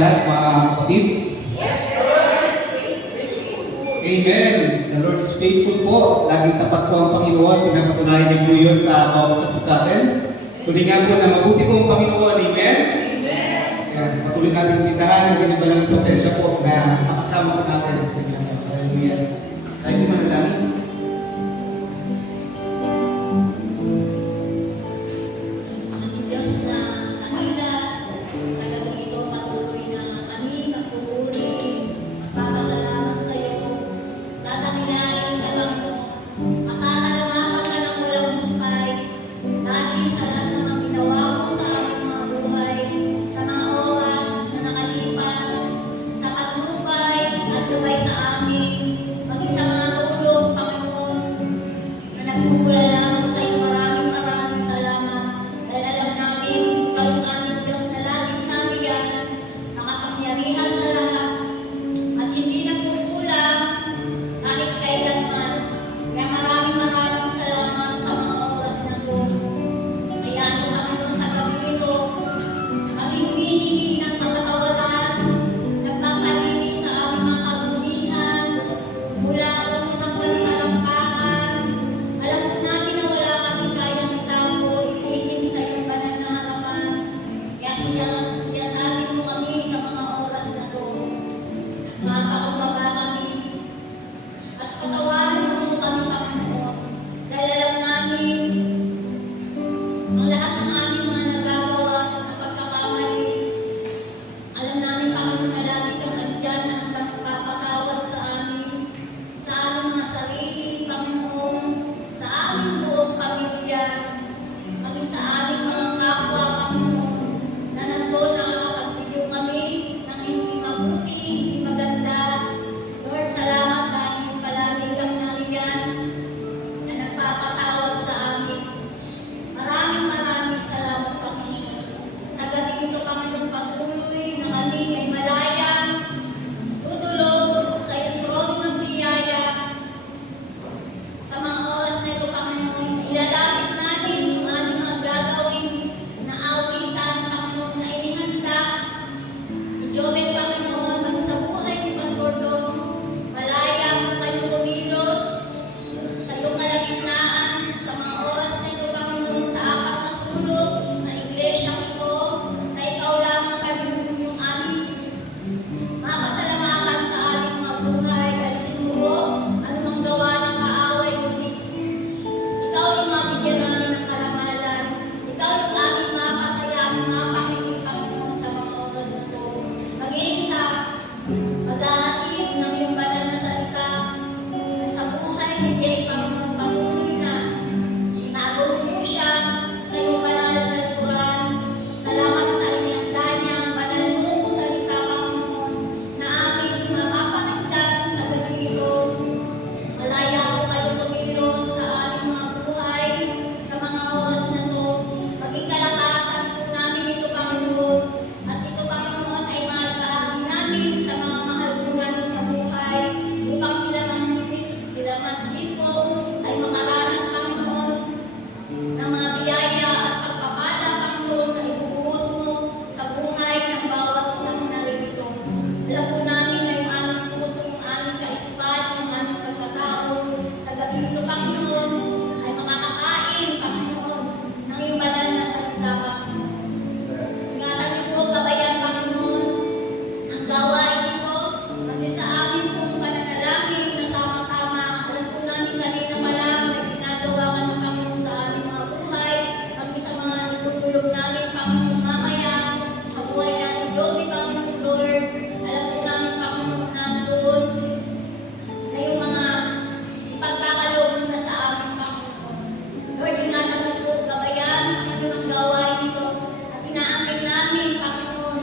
lahat, mga kapatid? Yes, Lord is faithful. Amen. The Lord is faithful po. Laging tapat po ang Panginoon. Pinapatunayan niyo po yun sa bawat isa po sa atin. Tulingan po na mabuti po ang Panginoon. Amen? Amen. Yan, patuloy natin bitahan ang ganyan ba ng pasensya po na makasama po natin sa kanyang. Hallelujah. Tayo po manalangin. Aming Diyos na kanila, sa gabi ito patuloy na kami magpupuri, magpapasalamat sa iyo. Dadakilain ka lang mo, masasalamatan ka ng walang humpay, dahil sa lahat ng mga ginawa mo sa aming mga buhay, sa mga oras na nakalipas, sa patnubay at gabay sa amin, maging sa mga tulong, Panginoon, na nagmumula lamang sa iyo. Maraming salamat. Dahil alam namin, ikaw yung aming Diyos na laging nariyan, nakapangyarihan sa lahat, at hindi nagkukulang kahit kailanman. Kaya maraming salamat sa mga oras na ito. Kaya ano, Panginoon, sa gabi ito, kami humihingi ng kapatawaran, nagpapalinis sa aming mga kabutihan, mula hanggang talampakan. Alam po namin na wala kami kayang itago, ilihim sa iyong banal na harapan. Kaya sinasabi mo kami sa mga oras na ito. Magpakumbaga kami at patawarin mo kami, Panginoon. Dahil alam namin ang lahat ng aming mga nagagawa na pagkakamali. Alam namin, Panginoon, na lagi kang nandyan na ang magpapatawad sa amin, sa aming mga sarili, Panginoon, sa aming buong pamilya, maging sa aming mga kapwa, Panginoon, na nandun nakakapagbigyo kami ng hindi mabuti, hindi maganda. Lord, salamat dahil palagi kang nariyan na nagpapatawad sa amin. Maraming salamat, Panginoon. Sa gabi ito, Panginoon, patuloy na kami ay malaya, tutulog sa iyong trono ng biyaya. Sa mga oras na ito, Panginoon, ilalapit namin yung aming mga gagawin na awitan, Panginoon, na inihanda ni Jobel, Panginoon, maging sa buhay ni Pastor Dong. Malaya mo kayo kumilos sa iyong kalagitnaan sa mga oras na ito, Panginoon, sa apat na sulok na iglesia ito, na ikaw lamang kami yung aming mapasalamatan sa aming mga buhay. Alisin mo po anumang gawa ng kaaway, kundi ikaw yung mabigyan namin ng karangalan. Ikaw yung aming mapasaya at mapakinig, Panginoon, sa mga oras na ito. Maging sa paghahatid ng iyong banal na salita sa buhay ni Jay, Panginoon, patuloy na nagawin mo siya sa iyong banal na likuran. Salamat sa inihanda niya ang banal mong salita, Panginoon, na aming mapapakinggan sa gabi ito. Malaya ko kayo tumilos sa aming mga buhay sa mga oras na ito. Maging kalakasan po namin ito, Panginoon. At ito, Panginoon, ay maibahagi namin sa mga mahal po namin sa buhay upang sila man din po ay makaranas, Panginoon, ng mga biyaya at pagpapala, Panginoon, na ibubuhos mo sa buhay ng bawat isang narito. Alam po namin na yung aming puso, yung aming kaisipan, yung aming pagkatao sa gabi ito, Panginoon, ay makakakain, Panginoon, ng iyong banal na salita, Panginoon. Ingatan niyo po, gabayan, Panginoon, ang gawain ito, pati sa amin pong pananalangin na sama-sama. Alam po namin kanina pa lang na ginagawa ka ng Panginoon sa aming mga buhay, pati sa mga itutulog namin, Panginoon, mamaya, sa buhay namin, Joby, Panginoon, Lord. Alam po namin, Panginoon, nandun na yung mga ipagkakaloob mo na sa amin, Panginoon. Lord, ingatan mo po, gabayan, Panginoon, ang gawain ito. At inaamin namin, Panginoon,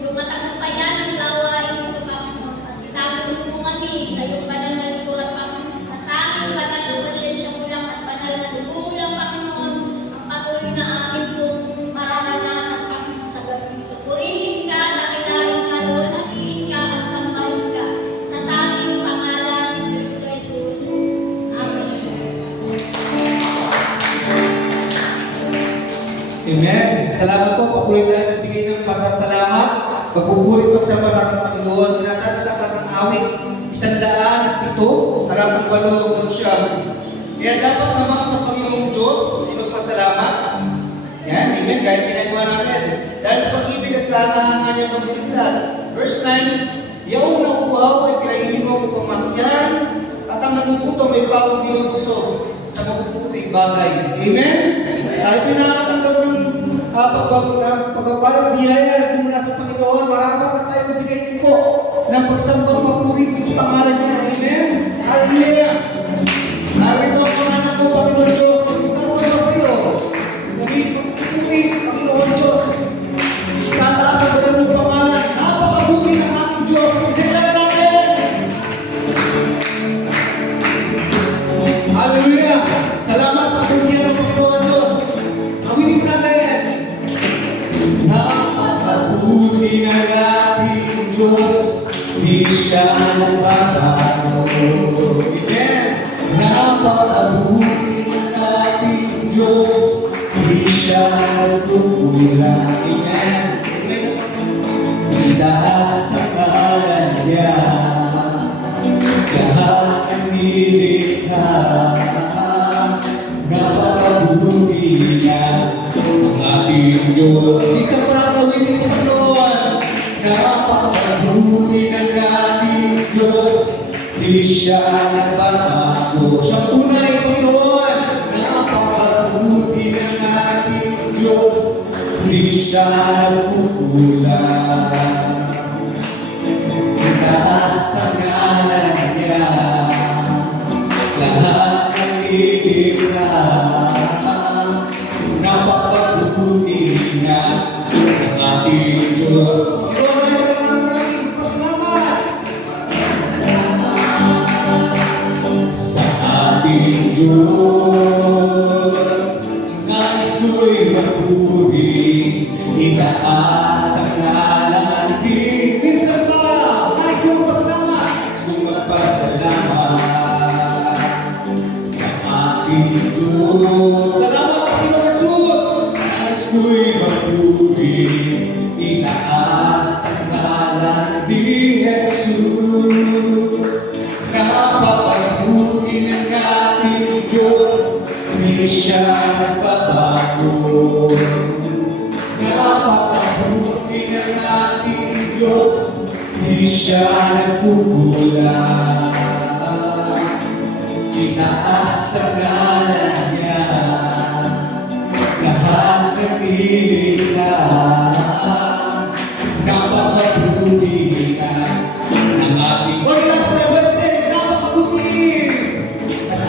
yung matagumpayan ng gawain ito, Panginoon. At itago mo kami sa iyong banal na likuran, Panginoon. At tanging banal na presensya mo lang at banal na dugo mo lang, Panginoon, ang patuloy na amin po mararanasan, Panginoon, sa gabi ito. Purihin ka, dakilain ka, luwalhatiin ka, at sambahin ka. Sa tanging pangalan ni Kristo Jesus. Amen. Amen. Salamat po. Patuloy tayo nagbigay ng pasasalamat magpupurit pagsamba sa ating Panginoon. Sinasabi sa aklat ng awit, 107, talatang 8 hanggang 9. Kaya dapat naman sa Panginoong Diyos ay magpasalamat. Yan, amen, kahit ginagawa natin. Dahil sa pag-ibig at kanahangan niya magpiligtas. Verse 9, yaong nauuhaw ay pinahihinog upang masiyahan at ang nagugutom ay bagong binubusog sa mabubuting bagay. Amen? Tayo pinakatanggap ng pagpapalang biyaya kung nasa Panginoon, marapat na tayo magbigay din po ng pagsambang mapuri sa pangalan niya. Amen? Hallelujah! Narito ang pangalan ko, Panginoon Diyos, isasama sa iyo. Gawin magpupuri, Panginoon Diyos. Tataas ang kanyang pangalan. Napakabuti ng ating Diyos. Deklara natin! Hallelujah! Salamat sa pagkiyan ng Panginoon Diyos. Awitin natin. Napakabuti ng ating Diyos. Di siya nagbabago. Amen! Napakabuti ng ating Diyos. Di siya nagkukulang. Amen! Itaas sa kalan niya, lahat ang nilikha. Napakabuti niya ang ating Diyos. Isang panakawin sa Panginoon. Napakabuti ng ating Diyos. Di siya nagbabago. Siyang tunay, Panginoon. Napakabuti ng ating Diyos. Di siya nagkukulang. Itaas ang ngalan niya, lahat ng nilikha. Napakabuti niya ang ating Diyos. Panginoon, nandiyan ang maraming pasalamat sa ating Diyos. Nais ko'y magpuri, itaas ang ngalan din. Minsan pa, nais ko'y magpasalamat. Nais ko'y magpasalamat sa ating Diyos. Salamat, Panginoon Jesus. Nais ko'y magpuri, itaas ang ngalan ni Jesus. Napakabuti ng ating Diyos. Di siya nagbabago. Napakabuti ng ating Diyos. Di siya nagkukulang. Itaas sa ngalan niya, lahat ng nilikha. Napakabuti ka ng ating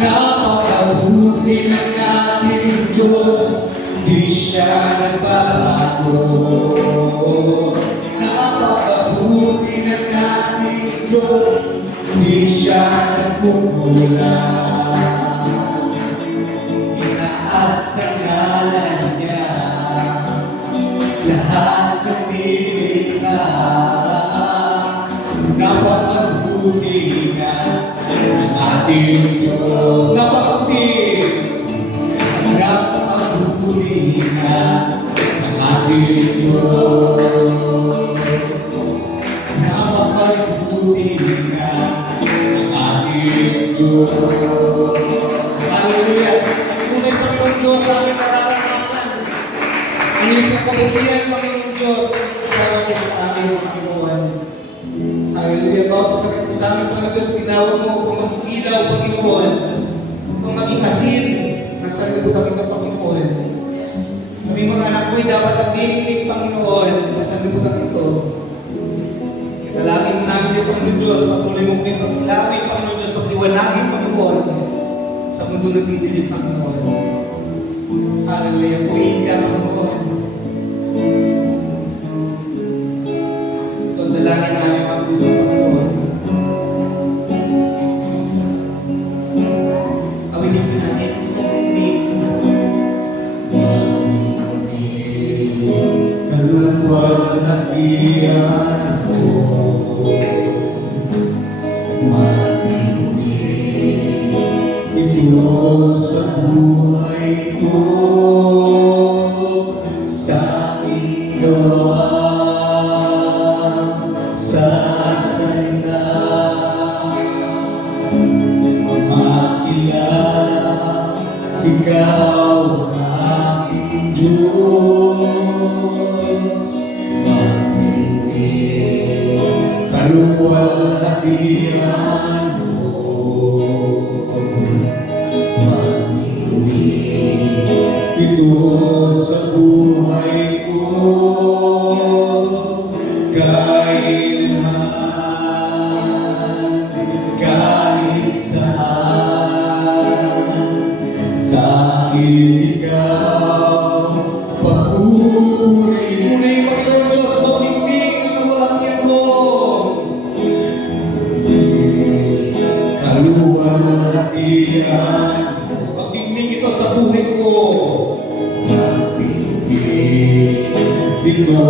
napakabuti ng ating Diyos. Di siya nagbabago. Napakabuti ng ating Diyos. Di siya nagkukulang. Itaas sa ngalan niya, lahat ng nilikha. Napakabuti nga ng ating Diyos. Napakabuti. Napakabuti nga ng ating Diyos. Napakabuti nga ng ating Diyos. Hallelujah! Tunay, Panginoon Diyos, sa aming nararanasan. Ang iyong kabutihan, Panginoon Diyos, kasama niyo sa aming Panginoon. Hallelujah! Bawat sa amin, Panginoon Diyos, tinawag mo upang maging ilaw, Panginoon, upang maging asin ng sanlibutan kita, Panginoon. Kami mga anak mo'y dapat nagdinig, Panginoon, sa sanlibutan ito. Italangin mo namin sa iyo, Panginoon Diyos, patuloy mo kami pag-ilawin, Panginoon Diyos, pag-liwanagin, Panginoon, sa mundo nagdidilig, Panginoon. Hallelujah! Purihin ka, Panginoon. Ito ang dalangin namin, Panginoon, Panginoon. Awitin po natin, kaluwalhatian mo, ito sa buhay ko, sa aking gawa. ito sa buhay ko. Kailanman, kahit saan, dahil ikaw papuri. Muna yung Panginoon Diyos, magbigay ang kawalan mo. Kaluwalhatian, magbigay ito sa buhay ko. Magbigay ito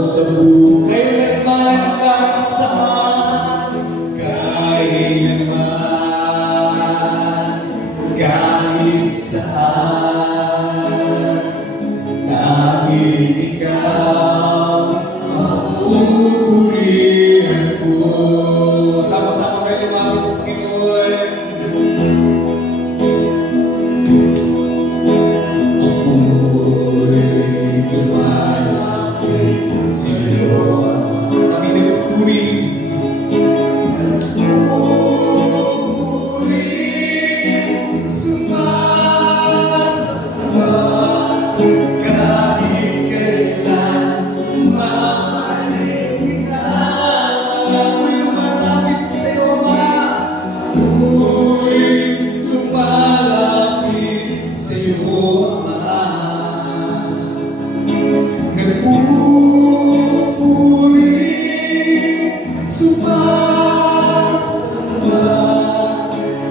sa buhay. Kailanman, kahit saan, kailanman, kahit saan, dahil ikaw ang pupurihan ko. Sama-sama kayo lumapit sa Panginoon. Ako'y lumalapit sa iyo. Kami nagpupuri.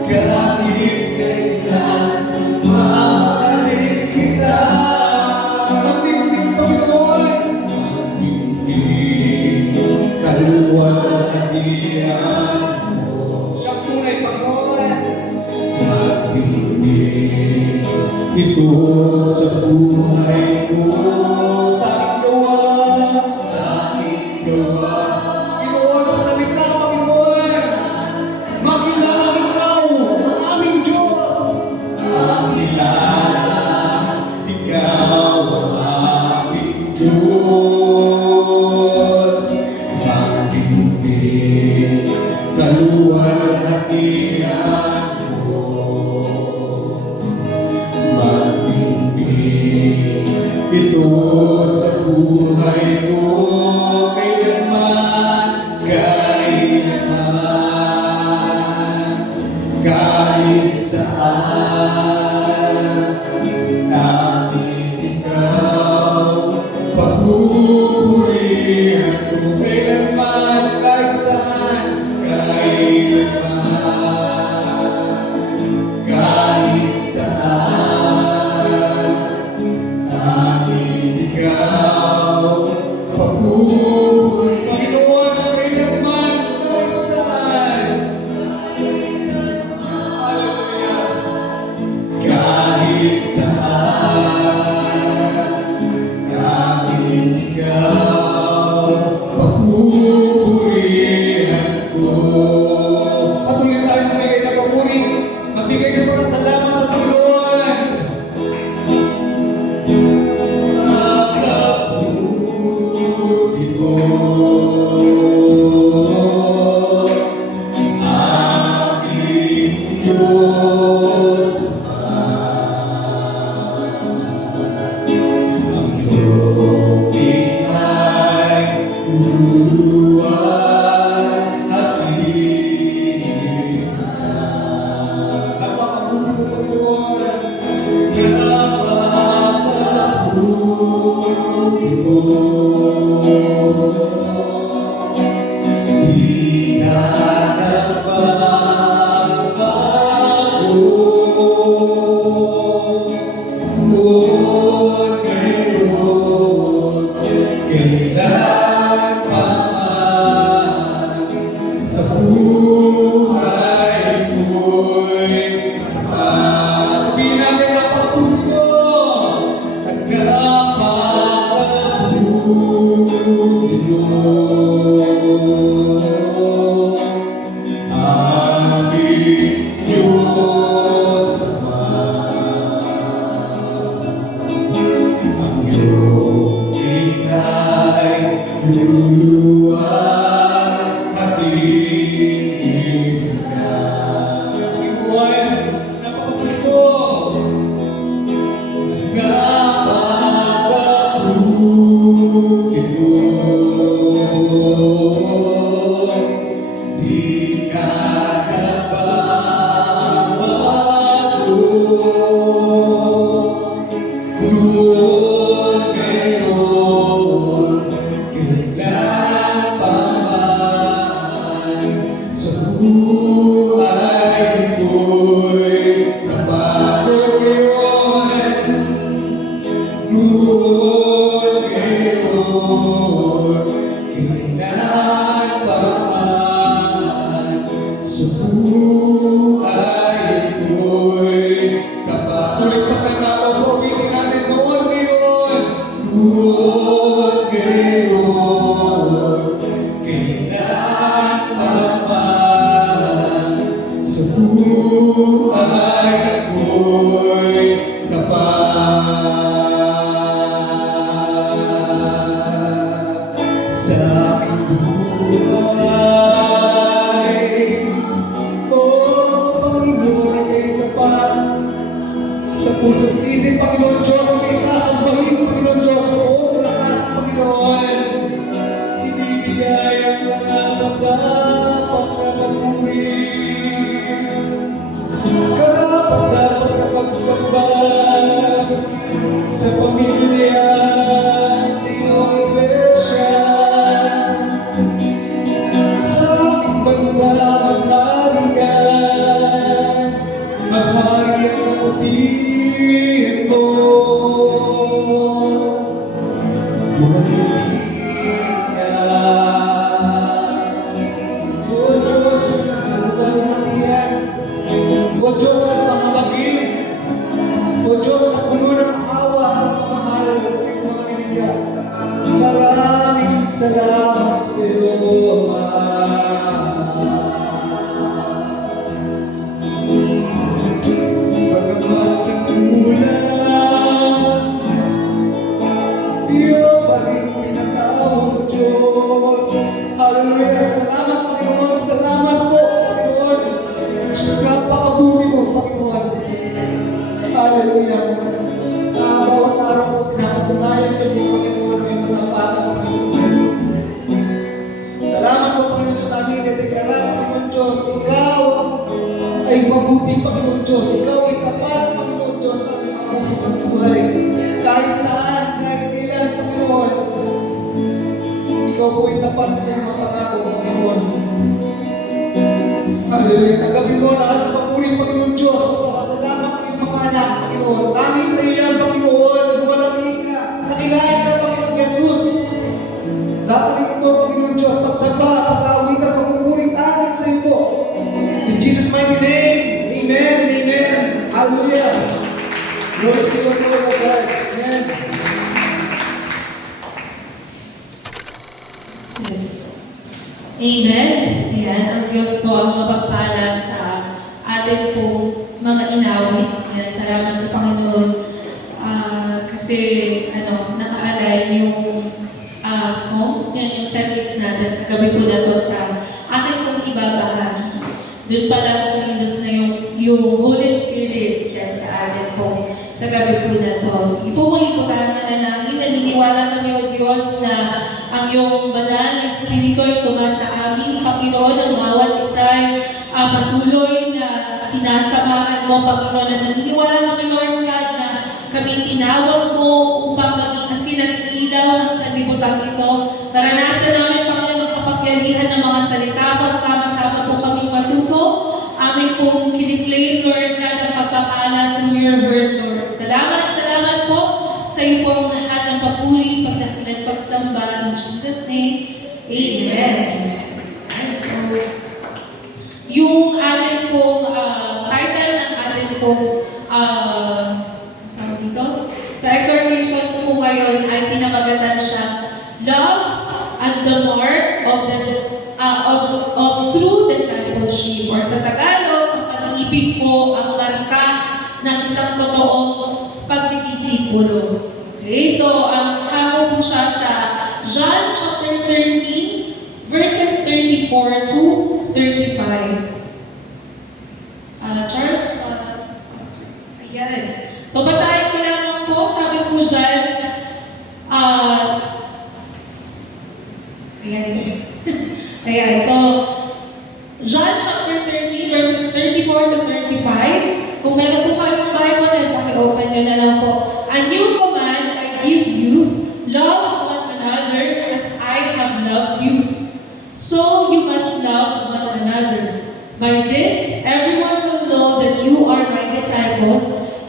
Kahit kailan mamahalin kita. Magbibig Panginoon, magbibig kaluwalhatian mo. Siyang tunay Panginoon, magbibig ito sa buhay ko. Sa aking gawa, sa aking gawa. Panginoon, sa salita Panginoon, makilala ikaw ang aming Diyos. Makilala ikaw ang aming Diyos. Magbibig kaluwalhatian mo. Magbibig ito sa buhay ko. Kailanman, kailanman, kahit saan, dahil ikaw papupurihan ko. Kailanman, kahit saan, kailanman, kahit saan, dahil ikaw papupurihan. Panginoon, kailanman, kahit saan. Hallelujah. Kahit saan, dahil ikaw noon, ngayon, kailan pa man, sa buhay ko'y napagod ngayon, noon, ngayon, kailan pa man, sa buhay ko'y tapat. Sulit pagkakataon po, ulitin natin noon, ngayon, noon, ngayon, kailan pa man, sa buhay ko'y tapat. Sa aming buhay, Panginoon, ika'y tapat. Sa puso't isip, Panginoon Diyos, ika'y sasambahin, Panginoon Diyos, o lakas, Panginoon. Ibibigay ang karapat-dapat na papuri, karapat-dapat na pagsamba sa pamilya, sa iyong iglesia, sa aming bansa, maghari ka, maghari ang kabutihan mo. Lumamig ka, O Diyos, ang luwalhatian, O Diyos, ang mahabagin, O Diyos, ang puno ng awa at pagmamahal sa iyong mga binigyan. Maraming salamat sa iyo, Ama. Bagamat ang kulang, iyo pa rin pinatawag, O Diyos. Hallelujah! Salamat, Panginoon! Salamat po, Panginoon! Napakabuti mo, Panginoon! Hallelujah! Sa bawat araw po, pinapatunayan ko po, Panginoon, ang iyong katapatan, Panginoon. Salamat po, Panginoon Diyos, sa aming dedeklara, Panginoon Diyos. Ikaw ay mabuti, Panginoon Diyos. Ikaw ay tapat, Panginoon Diyos, sa aming mga buhay. Kahit saan, kahit kailan, Panginoon. Ikaw po ay tapat sa iyong mga pangako, Panginoon. Hallelujah. Tanggapin mo lahat ng papuri, Panginoon Diyos. Pasasalamat ng iyong mga anak, Panginoon. Tanging sa iyo, Panginoon. Luwalhati ka. Nakilain ka, Panginoon Jesus. Lahat ng ito, Panginoon Diyos, pagsamba, pag-aawitan, pagpupuri, tanging sa iyo po. In Jesus' mighty name, amen and amen. Hallelujah. Glory to your name, O God. Amen. Amen. Ayan, ang Diyos po ang mapagpala sa atin po mga inawit. Ayan, salamat sa Panginoon. Kasi nakaalay yung songs, yan yung setlist natin sa gabi po na to sa akin pong ibabahagi. Doon pala kumilos na yung Holy Spirit yan sa atin po sa gabi po na to. Sige po, muli po tayo manalangin. Naniniwala kami, O Diyos, na ang iyong banal na Espiritu ay sumasa amin, Panginoon, ang bawat isa ay patuloy na sinasamahan mo, Panginoon, na naniniwala kami, Lord God, na kami tinawag mo upang maging asin at ilaw ng sanlibutan ito. Naranasan namin, Panginoon, ang kapangyarihan ng mga salita mo at sama-sama po kaming matuto. Amin pong kiniklaim, Lord God, ang pagpapala through your word, Lord. Salamat po sa iyo po ang lahat ng papuri, pagdakil at pagsamba. In Jesus' name, amen. Amen. So, yung atin pong title ng atin pong dito, sa exhortation po ngayon ay pinamagatan siya, Love as the mark of true discipleship, or sa Tagalog, ang pag-ibig po ang marka ng isang totoong pagdidisipulo. Okay, so ang hako po siya sa John chapter 13, verses 34 to 35. Charles, ayan. So basahin ko lang po, sabi po dyan, ayan. Ayan, so John chapter 13, verses 34 to 35. Kung meron po kayong Bible, paki-open nyo na lang po. A new command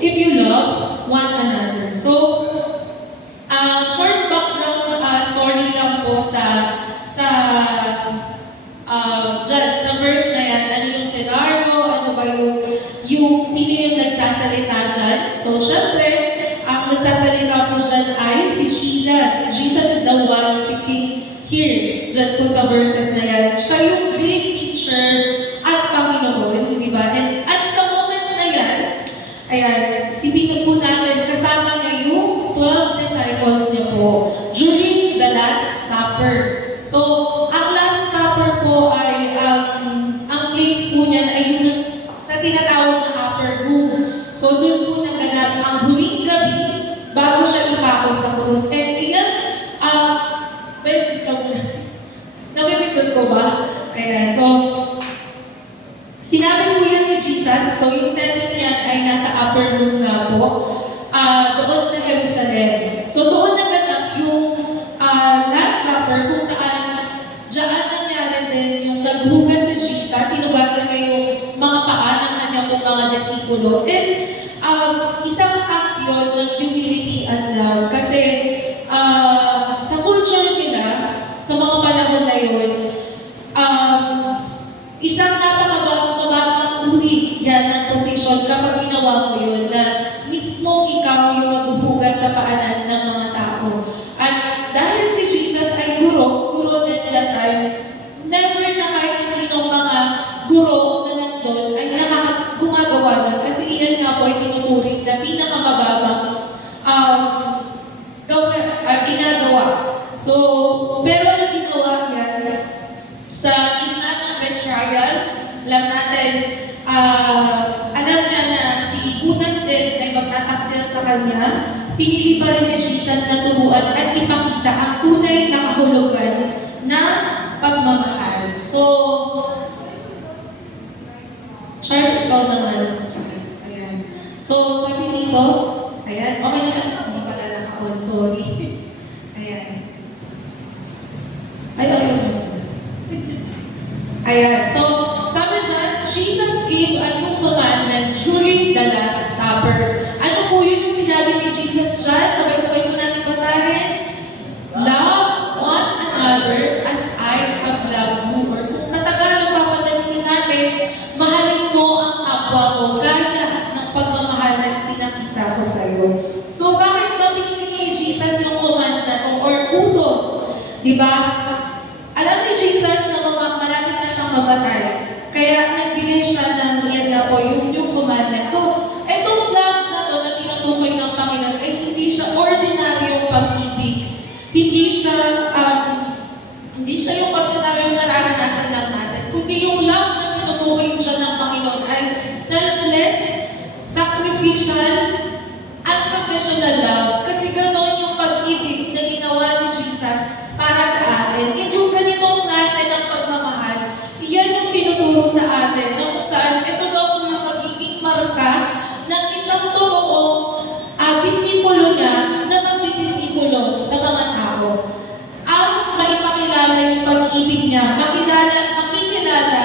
if you love one another. So, short background story lang po dyan, sa verse na yan, ano yung scenario, ano ba yung sino yung nagsasalita dyan. So, syempre, ang nagsasalita po dyan ay si Jesus. Jesus is the one speaking here, dyan po sa verses na yan. Siya yung great teacher at Panginoon, di ba? And at sa moment na yan, ayan, isipin po natin, kasama na yung 12 disciples niya po during the Last Supper. So, ang Last Supper po ay, ang place po niyan ay yung sa tinatawag na upper room. So, doon po naganap ang huling gabi bago siya ipako sa krus. And ayan, ka muna. Nawimindot ko ba? Ayan, so, sinabi po yan ni Jesus, so yung setting niyan ay nasa upper room nga po, doon sa Jerusalem. So doon naganap yung Last Supper kung saan diyan nangyari din yung naghugas si Jesus, sinugasan niya yung mga paa ng kanyang mga disipulo. And isang act yun ng humility and love kasi sa culture nila, sa mga panahon na yun, isang napakababang uri yan ng posisyon kapag ginawa mo yun na mismo ikaw yung maghuhugas sa paanan ng mga tao. At dahil si Jesus ay guro din that time, never na kahit na sinong mga guro na nandun ay gumagawa nun kasi iyan nga po ay tinuturing na pinakamababang ginagawa. So, pero ang ginawa yan, sa gitna ng betrayal, alam natin, alam niya na si Judas din ay magtataksil sa kanya, pinili pa rin ni Jesus na turuan at ipakita ang tunay na kahulugan na pagmamahal. So, Charles, ikaw naman. Charles, ayan. So, sabi dito, ayan, okay naman, hindi pala naka-on, sorry. Ayan. Ayaw mo. Ayan. So, sabi dyan, Jesus gave a new commandment during the Last Supper. Ano po yun yung sinabi ni Jesus dyan? Sabay-sabay po natin basahin. Love one another as I have loved you. Or kung sa Tagalog, papadalihin natin, mahalin mo ang kapwa mo gaya ng pagmamahal na ipinakita ko sa iyo. So, bakit ba binigyan ni Jesus yung command na to or utos? Diba? Alam ni Jesus na malapit na siyang mamatay. Kaya nagbigay siya ng yan nga po, yung commandment. So, etong love na to na tinutukoy ng Panginoon ay hindi siya ordinaryong pag-ibig. Hindi siya yung ordinaryong nararanasan lang natin. Kundi yung love na tinutukoy siya ng Panginoon ay selfless, sacrificial, unconditional love. Kasi gano'n yung pag-ibig na ginawa ni Jesus para sa atin. And yung ganitong klase ng pagmamahal, yan yung tinuturo sa atin na kung saan ito daw yung magiging marka ng isang totoong disipulo niya na magdidisipulo sa mga tao. Ang maipakilala yung pag-ibig niya, makikilala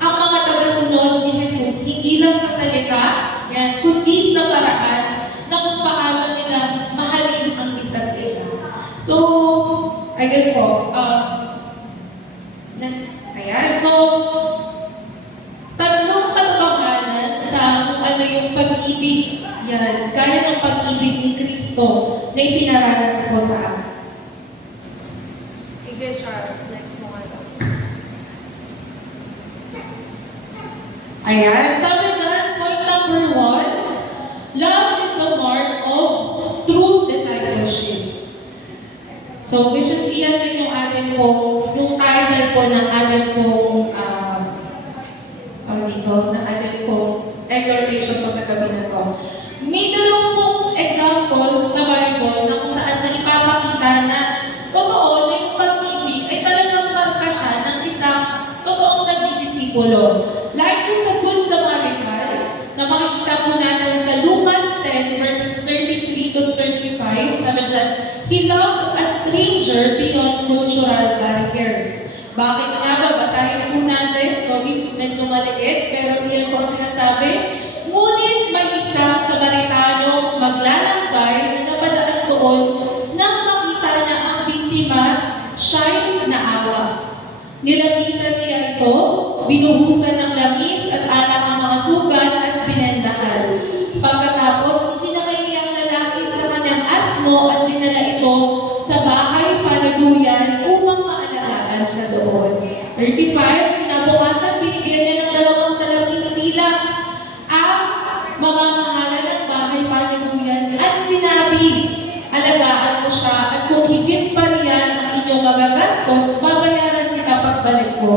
ang mga tagasunod ni Jesus, hindi lang sa salita, yan, kundi sa paraan na kung paano nila mahalin ang isa't isa. So, ayun po. Next. Ayan. So, tatlong katotohanan sa kung ano yung pag-ibig yan, gaya ng pag-ibig ni Kristo na ipinaranas po sa atin. Sige, Charles. Next mo nga daw. Ayan. Sabi dyan, point number 1, love is the mark of true discipleship. So, which is iyan din yung atin po, yung title po ng atin pong, ng atin pong exhortation po sa gabi na to. May dalawang pong examples sa Bible na kung saan na ipapakita na totoo na yung pag-ibig ay talagang marka siya ng isang totoong nagdidisipulo. Like yung sa Good Samaritan, na makikita po natin sa Lucas 10 verses 33 to 35, sabi siya, He loved a stranger beyond cultural barriers. Bakit nga ba? Basahin po natin. Sorry, medyo maliit, pero iyan po ang sinasabi. Ngunit may isang Samaritano maglalakbay na napadaan doon nang makita niya ang biktima, siya'y naawa. Nilapitan niya ito, binuhusan ng langis at alak ang mga sugat at binendahan. Pagkatapos, isinakay niya ang lalaki sa kanyang asno at dinala ito sa bahay panaluyan upang maalagaan siya doon. 35, kinabukasan, binigyan niya ng 2 salaping tilak ang mamamahala ng bahay panaluyan at sinabi, alagaan mo siya at kung higit pa riyan ang inyong magagastos, babayaran kita pagbalik ko.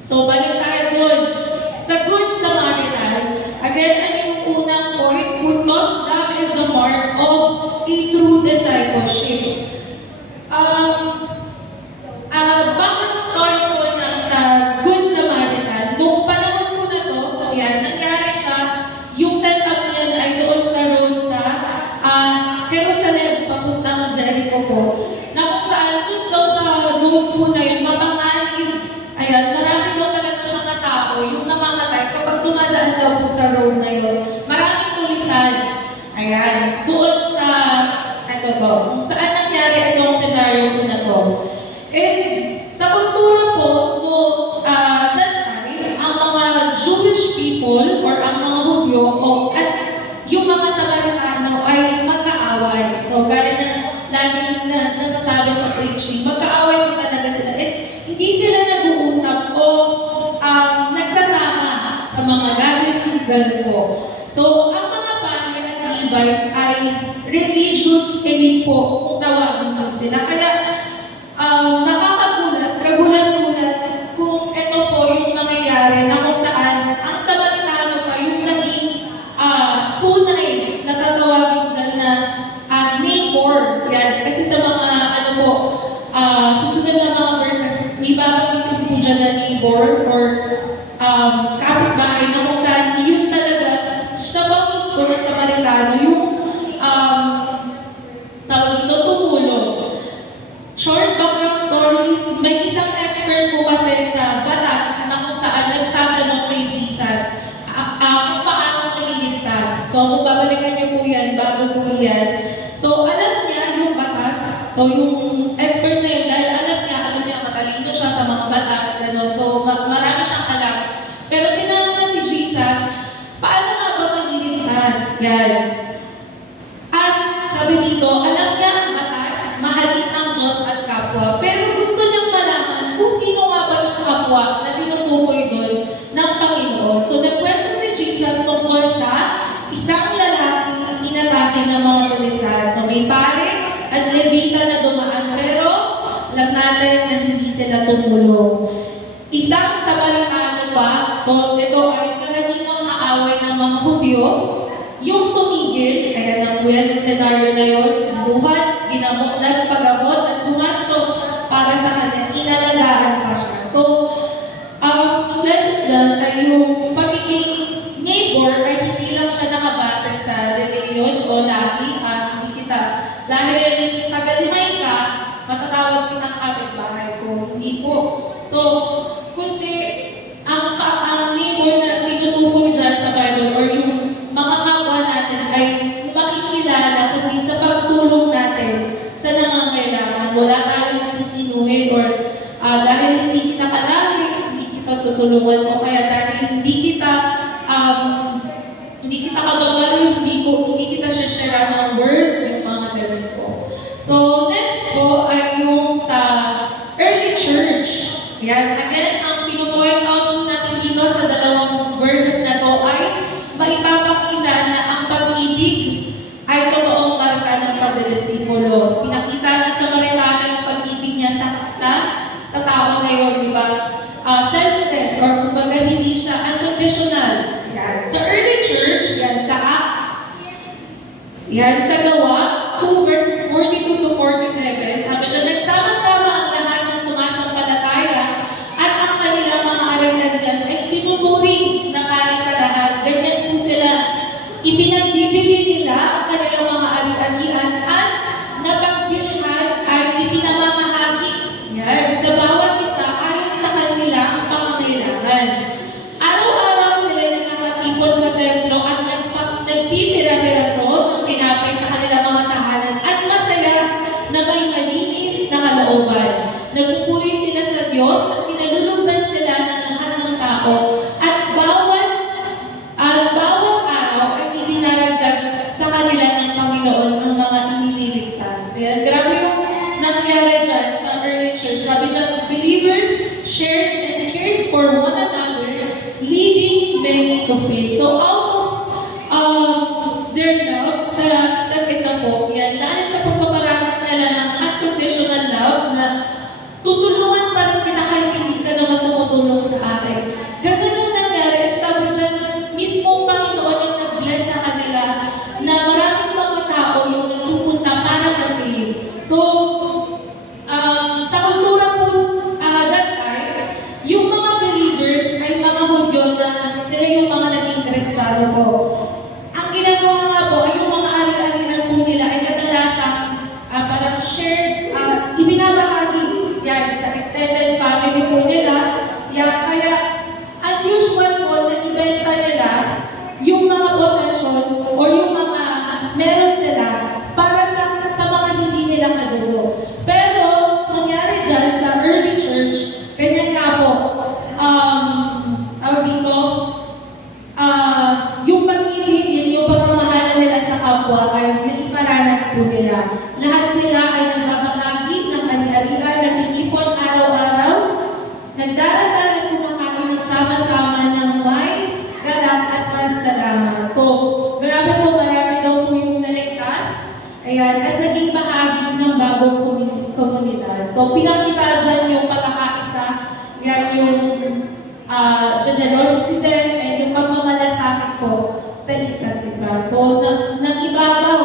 So, balik tayo doon. Sa Good Samaritan, again, ano yung unang point? Because love is the mark of a true discipleship. Background story po ng sa Good Samaritan, nung panahon po na to, yan, nangyari siya, yung setup niyan ay doon sa road sa Jerusalem, papuntang Jericho po, na kung saan doon daw sa road po na yun, mapanganib, ayan, marami daw talagang mga tao, yung namamatay kapag dumadaan daw po sa road na yun, maraming tulisan, ayan, doon sa, kung saan nangyari itong scenario po na to. And sa kultura po, no, that time, ang mga Jewish people or ang mga Hudyo at yung mga Samaritano ay magkaaway. So, gaya ng laging nasasabi sa preaching, magkaaway po talaga sila. At hindi sila nag-uusap o nagsasama sa mga gatherings, ganun po. So, ang mga pari at Levites ay religious elite po, kung tawagin po sila. Kaya, kagulat-gulat kung ito po yung nangyayari na kung saan ang Samaritano pa yung naging tunay na tatawagin dyan na neighbor. Yan. Kasi sa mga susunod na mga verses, ibabamitin po dyan na neighbor or kapitbahay na kung saan yun talaga, siya pa mismo na Samaritano yung tawag ito, tumulong. Short background story, may isang expert po kasi sa batas na kung saan nagtatanong kay Jesus kung paano maliligtas. So, kung babalikan niyo po yan, bago po yan. So, alam niya yung batas. So, yung expert na yun, dahil alam niya, matalino siya sa mga batas, gano'n. So, marami siyang alam. Pero tinanong na si Jesus, paano nga ba maliligtas? Yan. At sabi dito, alam niya ang batas, mahalin ang Diyos at kapwa. Pero gusto niyang malaman kung sino nga ba yung kapwa na tinutukoy doon ng Panginoon. So nagkwento si Jesus tungkol sa isang lalaki inatake ng mga tulisan. So may pare at levita na dumaan, pero alam natin na hindi sila tumulong. Isang Samaritano pa, so ito ay karaniwang kaaway ng mga Hudyo, yung tumigil, ayan na po yan yung scenario na yun, buhat, ginamot, nagpagamot at gumastos para sa kanya, inalagaan pa siya. So, ang lesson dyan ay yung pagiging neighbor ay hindi lang siya nakabase sa reliyon o lahi, hindi kita. Dahil taga-limay ka, matatawag kitang kapitbahay ko, hindi po. So, kundi ang neighbor na tinutukoy dyan sa Bible or yung mga kapwa natin ay makikilala kundi sa pagtulong natin sa nangangailangan. Wala tayong sisinuhin or dahil hindi kita kalahi, hindi kita tutulungan o kaya dahil hindi kita kababalo, hindi kita share ng word, yung mga ganun po. So, next po ay yung sa early church. Yan. Again, ang pinupoint out po natin dito sa 2 verses na to ay maipapakita na ang pag-ibig ay totoong marka ng pagdedisipulo. Pinakita ng Samaritano yung pag-ibig niya sa tao na yun, di ba? Selfless, or kumbaga hindi siya unconditional. Yan. Sa early church, yan sa Acts, yan sa Gawa, 2 verses 42 to 47, sabi siya, nagsama-sama ang lahat ng sumasampalataya ililigtas. Kaya grabe yung nangyari dyan sa early church. Sabi dyan, believers shared and cared for one another, leading many to faith. So out of their love sa isa't isa po, yan, dahil sa pagpaparanas nila ng unconditional love na tutulungan pa rin kita kahit hindi ka naman tumutulong sa akin. Ganun ang nangyari. At sabi dyan, mismo Panginoon yung nag-bless sa kanila na maraming mga tao yung nagpupunta para ma-save. So, sa kultura po that time, yung mga believers ay mga Hudyo na sila yung mga naging Kristiyano po. Ang ginagawa nga po ay yung mga ari-arihan po nila ay kadalasan parang shared, ibinabahagi yan sa extended family po nila. Yan, kaya unusual po na ibenta nila yung mga possessions o yung mga meron sila para sa mga hindi nila kadugo. Pero, nangyari dyan sa early church, ganyan nga po, tawag dito, yung pag-ibig, yung pagmamahala nila sa kapwa ay naiparanas po nila. Lahat sila ay nagbabahagi ng ari-arian, nagtitipon araw-araw, nagdarasal at kumakain ng sama-sama ng may galak at pasalamat. So, grabe po, marami daw po yung naligtas. Ayan, at naging bahagi ng bagong komunidad. So, pinakita dyan yung pagkakaisa, yan yung generosity din, and yung pagmamalasakit po sa isa't isa. So, nag-ibabaw,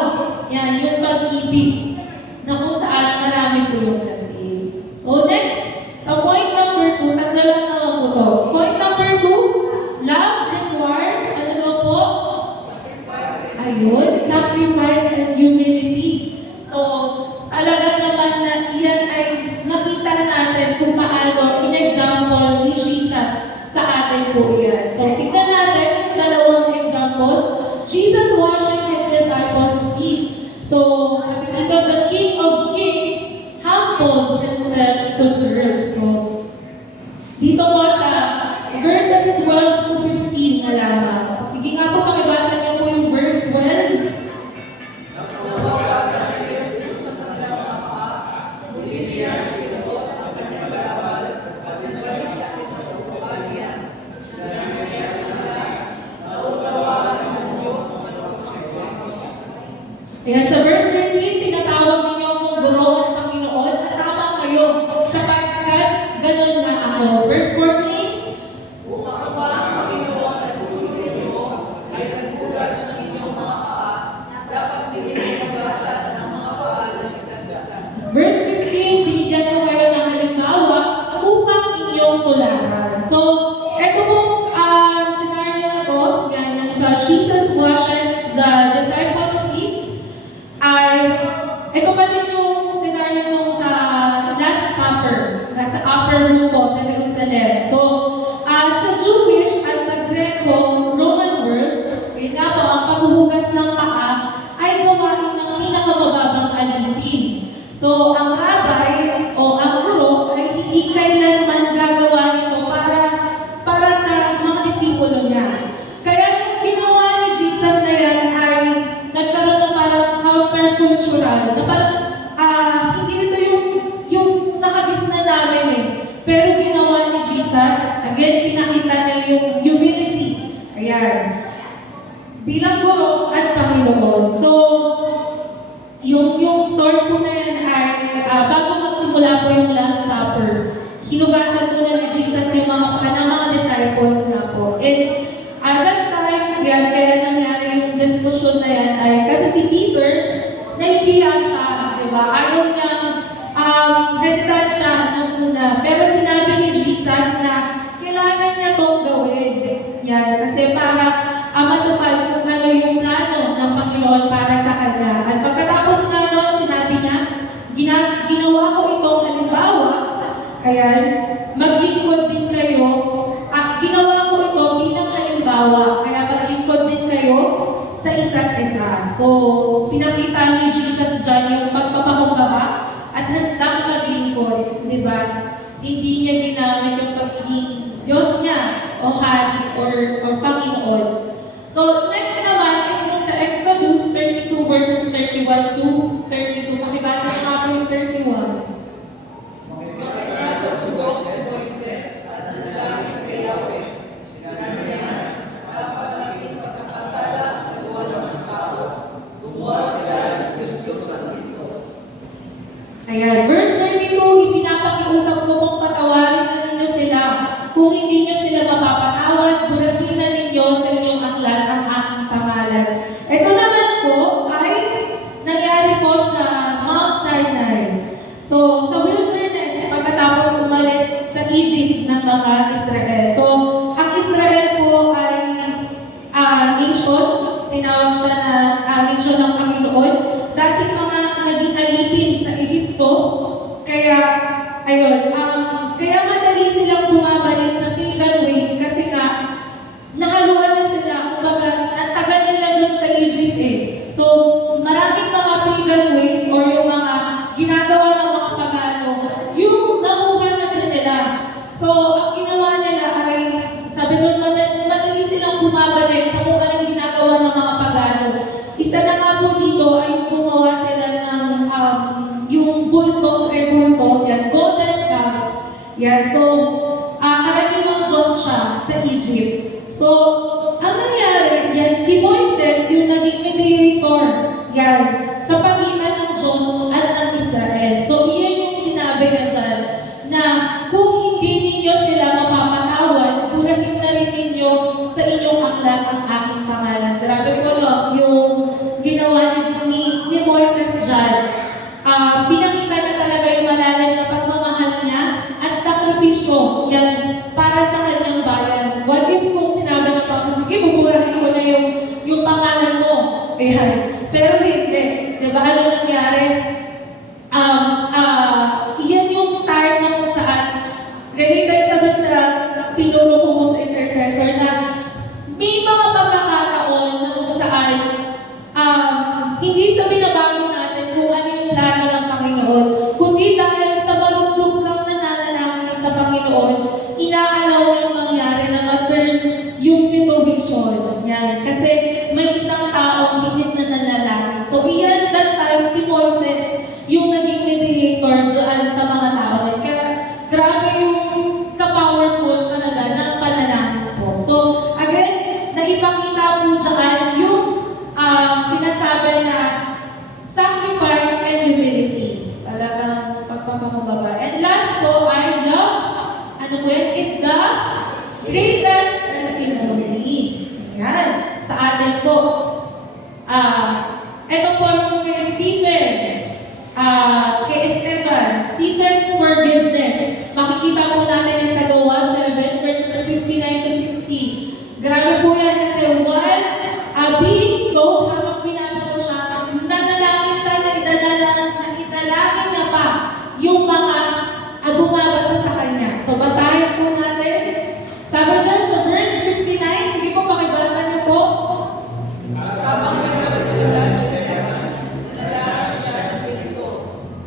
yan, yung pag-ibig na kung saan marami po yung nasave. So, next, so point number 2, tatlo lang naman po to. Point number 2, love requires, ano daw po? Ayun, sacrifice and humility. So, talaga naman na iyan ay nakita natin kung paano in-example ni Jesus sa atin po iyan. So, tignan natin yung dalawang examples. Jesus washing his disciples' feet. So, sabi dito, the King of Kings humbled himself to serve. So, dito po sa verses 12 to 15 na lamang. So, sige nga po, pakibasa niyo po yung verse 12. Ayan, sa verse 13, tinatawag ninyo akong guro at Panginoon at tama kayo sapagkat ganun nga ako. Verse 14, Kung ako ba ang Panginoon at guro ninyo ay naghugas ng inyong mga paa, dapat din inyong hugasan ng mga paa ng isa't isa. verse 15, binigyan ko kayo ng halimbawa upang inyong tularan. So, eto pong scenario na to, yan, yung sa Jesus washes the disciples' feet, ay, ito pa din yung scenario nung sa Last Supper, sa upper room po sa Jerusalem. So, sa Jewish at sa Greco-Roman world, yun nga po, ang paghuhugas ng paa ay gawain ng pinakamababang alipin. So, ang rabbi o ang guro ay hindi kailanman gagawa nito para sa mga disipulo niya. Kaya yung ginawa ni Jesus na yan ay nagkaroon ng parang countercultural, na parang hindi ito yung nakagisna namin eh. Pero ginawa ni Jesus, again, pinakita niya yung humility. Ayan. Bilang guro at Panginoon. So, yung story po na yan ay bago magsimula po yung Last Supper, hinugasan po na ni Jesus yung mga disciples na po. And at that time, yan, kaya nangyari yung diskusyon na yan ay kasi si Peter, nahihiya siya, di ba? Ayaw niya, hesitant siya nung una. Pero sinabi ni Jesus na kailangan niya itong gawin. Yan, kasi para matupad kung ano yung plano ng Panginoon para sa kanya. At pagkatapos nga noon, sinabi niya, ginawa ko itong halimbawa, ayan, maglingkod din kayo, ginawa ko ito bilang halimbawa, kaya maglingkod din kayo sa isa't isa. So, pinakita ni Jesus dyan yung pagpapakumbaba at handang maglingkod, di ba? Hindi niya ginamit yung pagiging Diyos niya o hari or Panginoon. So, next naman is yung sa Exodus 32 verses 31 to 33. Ayan, verse 32, ipinapakiusap ko pong patawarin na ninyo sila. Kung hindi niyo sila mapapatawad, burahin na ninyo sa inyong aklat ang aking pangalan. Ito naman po ay nangyari po sa Mount Sinai. So, sa wilderness, pagkatapos umalis sa Egypt ng mga Israel. So, ang Israel po ay nation, tinawag siya na nation ng Panginoon. Dating mga naging alipin sa Ehipto, kaya, ayun, kaya madali silang bumabalik sa pagan ways kasi nga, nahaluan na sila, kumbaga, ang tagal nila dun sa Egypt eh. So, maraming mga pagan ways or yung mga ginagawa ng mga pagano, yung nakuha na din nila. So, ang ginawa nila ay, sabi doon, madali silang bumabalik sa kung anong ginagawa ng mga pagano. Isa na nga po dito ay gumawa sila ng yung bulto, rebulto, yan, golden calf. Yan, so, karaniwang Diyos siya sa Egypt. So, ang nangyari, yan, si Moises, yung naging mediator, yan, sa pagitan ng Diyos at ng Israel. So, iyan yung sinabi na dyan, na kung hindi ninyo sila mapapatawad, burahin na rin ninyo sa inyong aklat ang aking pangalan. Grabe po, no? Yung ginawa ni Moises dyan. Pinakita niya talaga yung malalim na pagmamahal niya at sakripisyo yan para sa kanyang bayan. What if kung sinabi ng Panginoon, sige, buburahin ko na yung pangalan mo. Ayan. Pero hindi. Diba? Ano nangyari? Iyan yung time na kung saan related siya dun sa tinuro ko sa intercessor na may mga pagkakataon na kung saan hindi sa binabago natin kung ano yung plano ng Panginoon, kundi dahil sa marunong kang nananalangin sa Panginoon, inaalaw niyang mangyari na ma-turn yung situation. Yan. Kasi may isang taong higit na nanalangin. So, iyan that time si Moises, yung naging mediator dyan sa mga tao. Kaya, grabe yung ka-powerful talaga ng panalangin po. So, again, naipakita po dyan yung sinasabi na sacrifice and humility. Talagang pagpapakumbaba. And last po ay love. Ano po yan? Is the greatest testimony. Ayan. Sa atin po. Ito po yung kay Stephen. Kay Esteban. Stephen's forgiveness. Makikita po natin yan sa Gawa 7 verses 59 to 60. Grabe po yan kasi while being slow, habang binabato siya, nanalangin siya na italangin niya pa yung mga bumabato sa kanya. So, basahin po natin. Sabi dyan sa verse 59, sige po, pakibasa niyo po. Habang pinapatulala si Esteban, nanalangin siya ng ganito,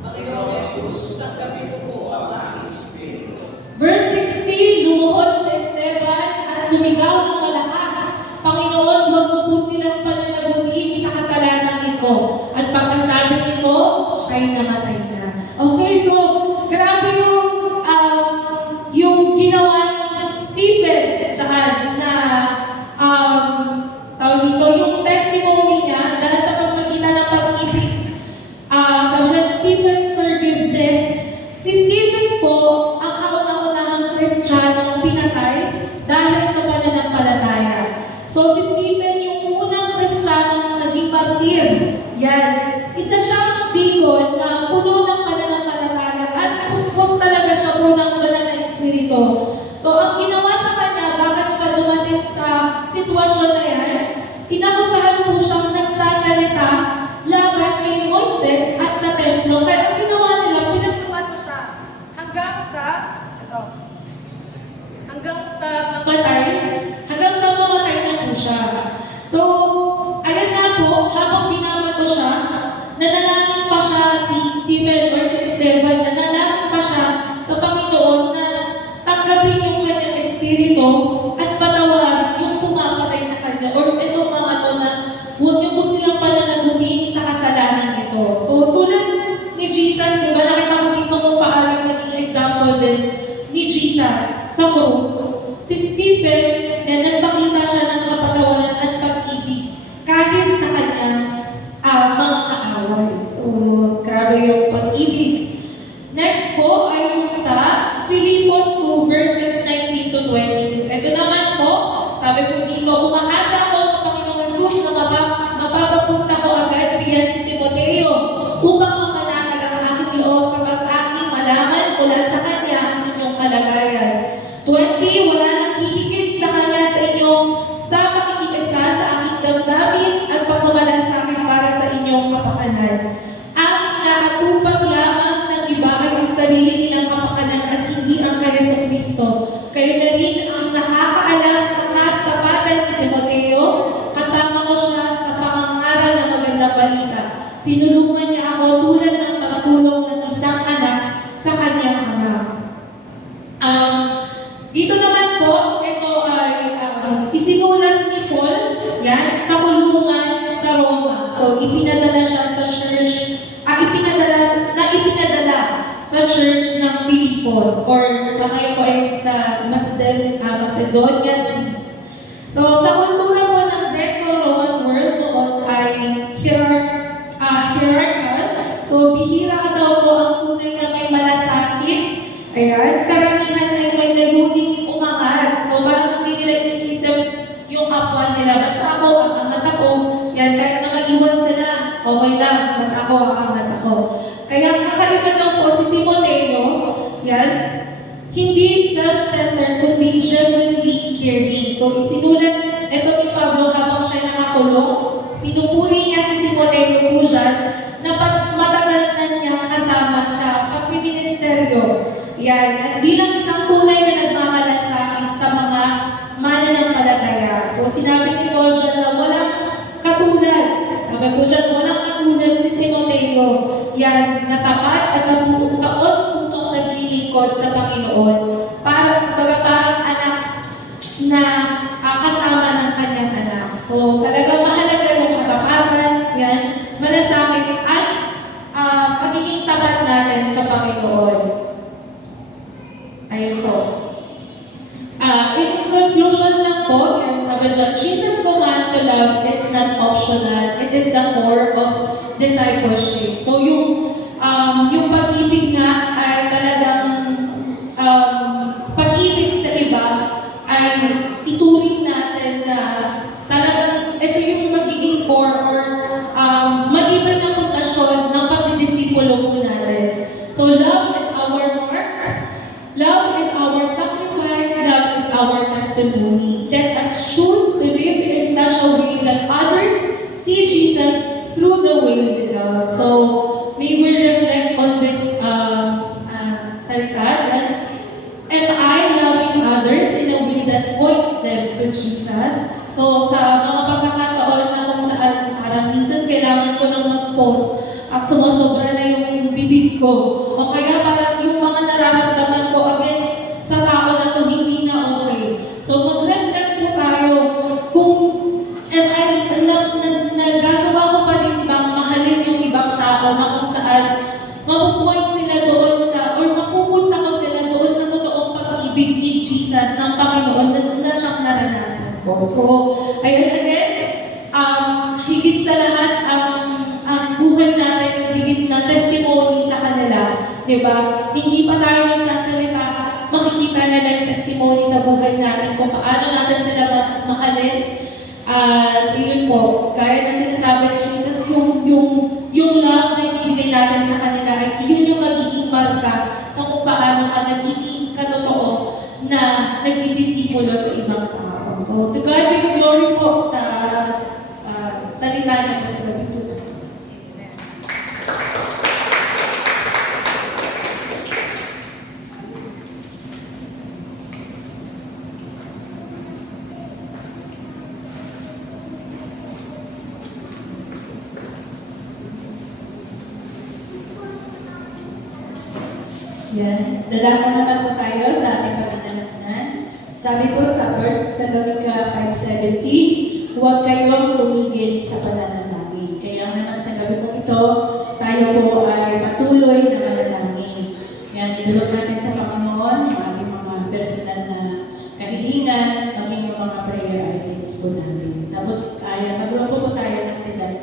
Panginoong Jesus, tanggapin mo po ang aking espiritu. Verse 60, lumuhod si Esteban at sumigaw ng malakas, Panginoon, huwag mo po silang pananagutin sa kasalanan ito. At pagkasabi nito, siya'y namatay na. Okay, so, grabe yung ginawa ni Stephen, saan, na, tawag dito, yung testimony niya, dahil sa pagpagitan ng pag-ibig, sabi na, Stephen's forgiveness, si Stephen po, ang kauna-unahang Kristiyanong pinatay dahil sa pananampalataya. So, si Stephen, yung unang Kristiyanong naging martir. Yan. Isa siyang deacon na puno ng pananampalataya at puspos talaga siya po ng banal na espiritu. So, ang ginawa sa kanya, bakit siya dumating sa sitwasyon na yan, inakusahan po siyang nagsasalita laban kay Moises at sa templo. Kaya ang ginawa nila, pinagpapato siya hanggang sa mamatay na po siya. So, agad nga po, habang binabato siya, nanalangin pa siya si Stephen or si Esteban, nanalangin pa siya sa Panginoon na tanggapin yung kanyang espiritu at patawarin yung pumapatay sa kanya or itong mga to na huwag niyo po silang pananagutin sa kasalanan ito. So, tulad ni Jesus, di ba, nakita mo dito kung paano yung naging example din ni Jesus sa cross. Si Stephen, na nagpakita siya ng kapatawaran at pag-ibig kahit sa kanyang mga kaaway. So, grabe yung pag-ibig. Next po ay yung sa Filipos 2 verses 19 to 22. Ito naman po, sabi po dito, umaasa ako sa Panginoong Jesus na mapapapunta ko agad riyan si Timoteo upang mapanatag ang aking loob kapag aking malaman mula sa kanya ang inyong kalagayan. 20, wala nang hihigit sa kanya sa inyong sa pakikisa sa aking damdamin at pagmamalasakit para sa inyong kapakanan. Ang inaatupag lamang ng iba ay ang sarili nilang kapakanan at hindi ang kay Jesucristo. Kayo na rin ang nakakaalam sa katapatan ni Timoteo, kasama ko siya sa pangangaral ng magandang balita. Tinulungan niya ako tulad ng pagtulong ng isang anak sa kanyang ama. Dito naman po, ito ay isinulat ni Paul sa kulungan sa Roma. So, ipinadala siya sa church, ipinadala sa church ng Filipos or sa ngayon po ay sa Macedonia, Greece. So, sa kultura po ng Greco-Roman world noon ay hierarchical. So, bihira daw po ang tunay na may malasakit. Ayan, karamihan ay may layuning umangat. So, parang hindi nila iniisip yung kapwa nila. Basta ako, ang angat ako. Yan, kahit na maiwan sila, okay lang. Basta ako, ang angat ako. Kaya kakaiba daw po si Timoteo, yan, hindi self-centered, kundi genuinely caring. So, isinulat ito ni Pablo habang siya nakakulong. Pinupuri niya si Timoteo po dyan na matagal na niya kasama sa pagpiministeryo. Yan. At bilang isang tunay na nagmamalasakit sa mga mananampalataya. So, sinabi ni Paul dyan na walang katulad. Sabi ko dyan, walang katulad si Timoteo. Yan, natapat at taos-pusong naglilingkod sa Panginoon. Parang anak na kasama ng kanyang anak. So, talagang mahalaga yung katapatan, yan, malasakit at pagiging tapat natin sa Panginoon. Ayun po. In conclusion lang po, yan sabi dyan, Jesus' command to love is not optional. It is the core of discipleship. So yung pag-ibig nga ay talagang pag-ibig sa iba ay ituring natin na talagang ito yung magiging core or mag-iba na pundasyon ng pagdidisipulo po natin. So love is our mark. Love is our sacrifice. Love is our testimony. Let us choose to live in such a way that others see Jesus through the way we love. So, may we reflect on this salita. Am I loving others in a way that points them to Jesus? So, sa mga pagkakataon na kung saan parang minsan kailangan ko nang mag-post at sumasobra na yung bibig ko. O kaya parang yung mga nararamdaman ko against sa tao na to hindi na okay. So mag-reflect po tayo kung nagagawa ko pa rin bang mahalin yung ibang tao na kung saan mapupoint sila doon sa, or mapupunta ko sila doon sa totoong pag-ibig ni Jesus ng Panginoon na siyang naranasan ko. So, ayun again, higit sa lahat, ang buhay natin yung higit na testimony sa kanila. Diba? Hindi pa tayo nagsasalita, makikita nila yung testimony sa buhay natin kung paano natin sila mahalin. Yun po, gaya na sinasabi ni Jesus, yung love na ibibigay natin sa kanila, ay yun yung magiging marka sa kung paano ka nagiging katotoo na nagdidisipulo sa ibang tao. So, to God be the glory po sa salita niya po sa gabi po natin. Amen. Yan. Dadako naman po tayo sa ating pananalanan. Sabi po sa 1 Thessalonica 5:17, huwag kayong tumigil sa pananalangin. Kaya naman sa gabi po ito, tayo po ay patuloy na manalangin. Yan, idulog natin sa Panginoon yung ating mga personal na kahilingan, maging yung mga prayer items po natin. Tapos, maglupo po tayo ng tigal.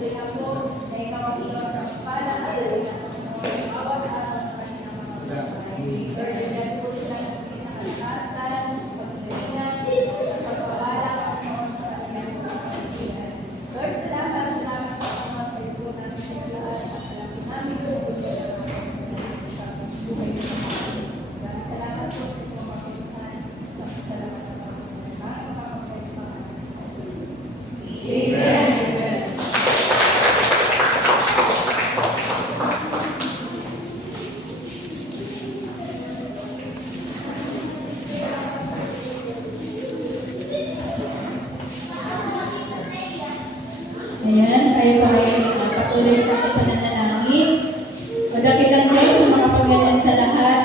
patuloy na po na ipapakita sa para sa bawat araw ng kanilang mga buhay. Lord, dahil po sila ng pinakalasan, pagkalingan, pagpapala, Panginoon, sa kanilang mga Pilipinas. Lord, salamat po sa iyo namin sa lahat at alam namin po kung sila sa buhay ng mga Pilipinas. Salamat po sa inyong mga pinuhan. Salamat po sa mga Amen. Ayan, kayo po ay patuloy sa ating pananalangin. Madakilang Diyos sa mga pagyanan sa lahat.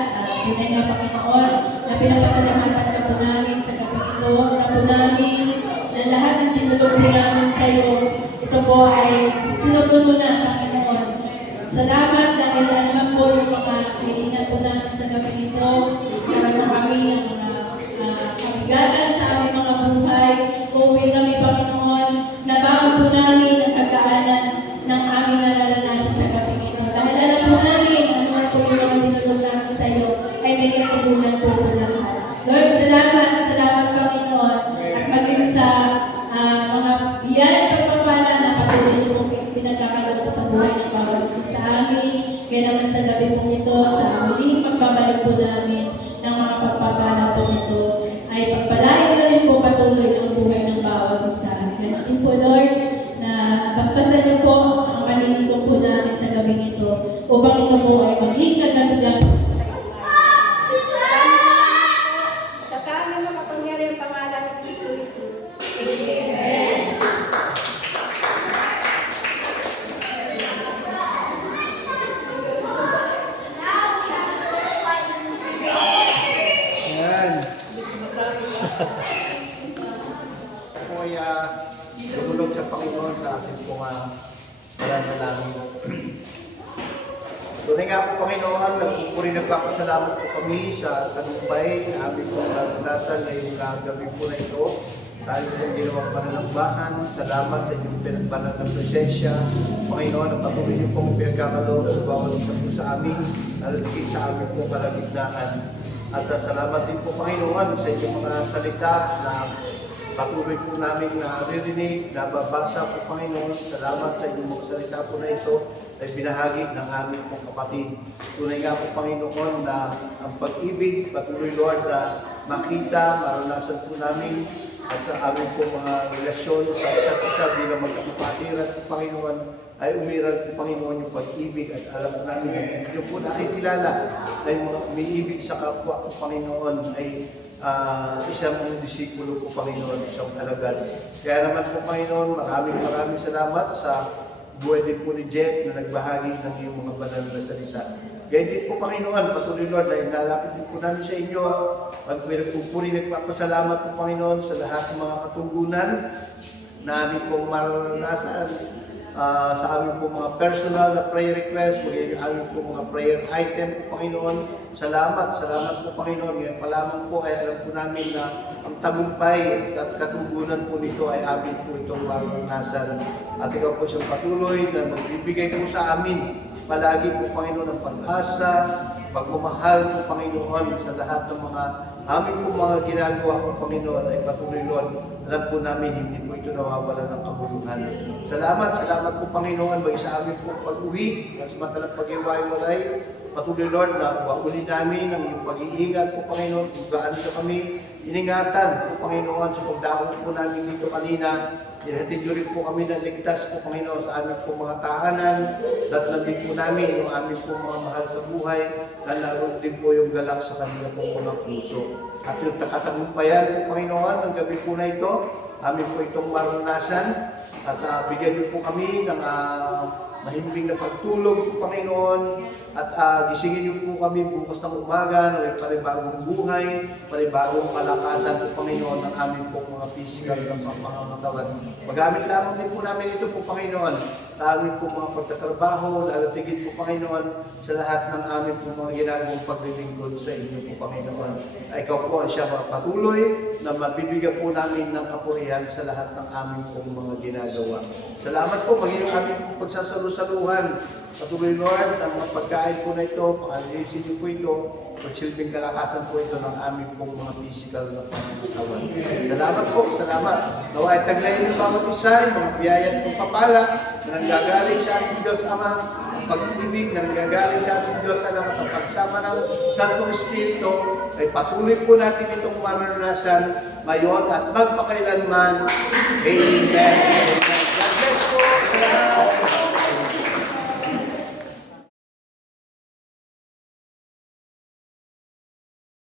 Tunay na Panginoon, na pinapasalamatan ka po namin sa gabi ito, na po namin na lahat ng tinulog po namin sa iyo, ito po ay tinulog mo na, Panginoon. Salamat dahil naman po yung mga kahilingan po namin sa gabi ito, karoon kami ng mga kabigatan sa aming mga buhay. Uuwi kami, Panginoon, nabangon po namin ang kagaanan ng aming nararanasan sa gabi ito. Dahil alam po namin, ano man po yung mga tinulog namin sa iyo, ay may katugunan po ito lahat. Lord, salamat Panginoon, at maging sa mga biyaya at pagpapala na patuloy niyo pong pinagkakaloob sa buhay ng bawat isa sa amin. Kaya naman sa gabi pong ito, sa muling pagbabalik po namin ng mga pagpapala po ito, ay pagpalain na rin po patuloy ang buhay ng bawat isa. Ganun din po, Lord, na basbasan niyo po ang maliligaw po namin sa gabing ito upang ito po ay maging kagamigan. Sa kami makapangyari ang pangalan ng Kristo Jesus. Amen. Ayan. Ako ay lumulog sa Panginoon sa ating pong pananalangin. Tunay nga po, Panginoon, nagpupuri nagpapasalamat po kami sa tagumpay na aming pong naranasan ngayong gabi po na ito. Sa aming pong ginawang pananambahan, salamat sa inyong pinagbanan ng presensya. Panginoon, ang patuloy niyo pong pinagkakaloob sa bawat isa po sa amin, nalalagit sa aming pong kalagitnaan. At salamat din po, Panginoon, sa inyong mga salita na patuloy po namin naririnig, nababasa po, Panginoon. Salamat sa inyong mga salita po na ito ay binahagi ng aming pong kapatid. Tunay nga po, Panginoon, na ang pag-ibig, patuloy, Lord, na makita, maranasan po namin at sa aming pong mga relasyon sa isa't isa bilang magkakapatid at Panginoon, ay umiral po, Panginoon, yung pag-ibig at alam po namin na hindi po nakikilala na yung mga umiibig sa kapwa po, Panginoon, ay isang disipulo po, Panginoon, isang alagad. Kaya naman po, Panginoon, maraming salamat sa buhay din po ni Jet na nagbahagi ng iyong mga banal na salita. Gayun din po, Panginoon, patuloy, Lord, na inalapit din po namin sa inyo. Pagpupuri, nagpapasalamat po, Panginoon, sa lahat ng mga katunggunan na aming pong maranasan sa aming po mga personal na prayer request, magiging aming po mga prayer item po, Panginoon. Salamat po, Panginoon. Ngayon pa lamang po ay alam po namin na ang tagumpay at katunggunan po nito ay amin po itong maranasan. At ikaw po siyang patuloy na magbibigay po sa amin palagi po, Panginoon, ng pag-asa, pagmamahal po, Panginoon, sa lahat ng mga amin po mga ginagawa po, Panginoon, ay patuloy, Lord. Alam po namin, hindi po ito nawawala ng kabuluhan. Salamat po, Panginoon, bagay sa amin po pag-uwi, at sa matalang pag-iwalay. Patuloy, Lord, na wakulin namin ang iyong pag-iingat po, Panginoon, kung gaano na kami iningatan po, Panginoon, sa pagdahon po namin dito kanina. Ihatid nyo rin po kami na ligtas po, Panginoon, sa aming po mga tahanan. Datnan din po namin yung aming po mga mahal sa buhay. Lalaroon din po yung galak sa kanila po mga puso. At yung takatagumpayan po, Panginoon, ng gabi po na ito, amin po itong maranasan. At bigyan niyo po kami ng mahimbing na pagtulog, Panginoon, at gisingin niyo po kami bukas ng umaga na may panibagong buhay, panibagong kalakasan po, Panginoon, ng aming po mga physical na pangangatawan. Magamit lamang din po namin ito po, Panginoon, sa aming po mga pagtatrabaho, lalatigid po, Panginoon, sa lahat ng aming po mga ginagawang paglilingkod sa inyo po, Panginoon. Ikaw po ang siya patuloy na mabibigyan po namin ng kapurihan kapangyarihan sa lahat ng aming pong mga ginagawa. Salamat po, maging aming pagsasalusaluhan. Patuloy, Lord, ang mga pagkain po na ito, pang-alisin niyo po ito, magsilbing kalakasan po ito ng aming pong mga physical na pangangatawan. Salamat po, salamat. Nawa ay taglayin ng bawat isa, yung mga biyaya at pagpapala na nanggagaling sa ating Diyos Ama, ang pag-ibig na nanggagaling sa ating Diyos Anak at ang pagsama ng Santong Espiritu, ay patuloy po natin itong maranasan ngayon at magpakailanman. Amen. God bless po sa lahat.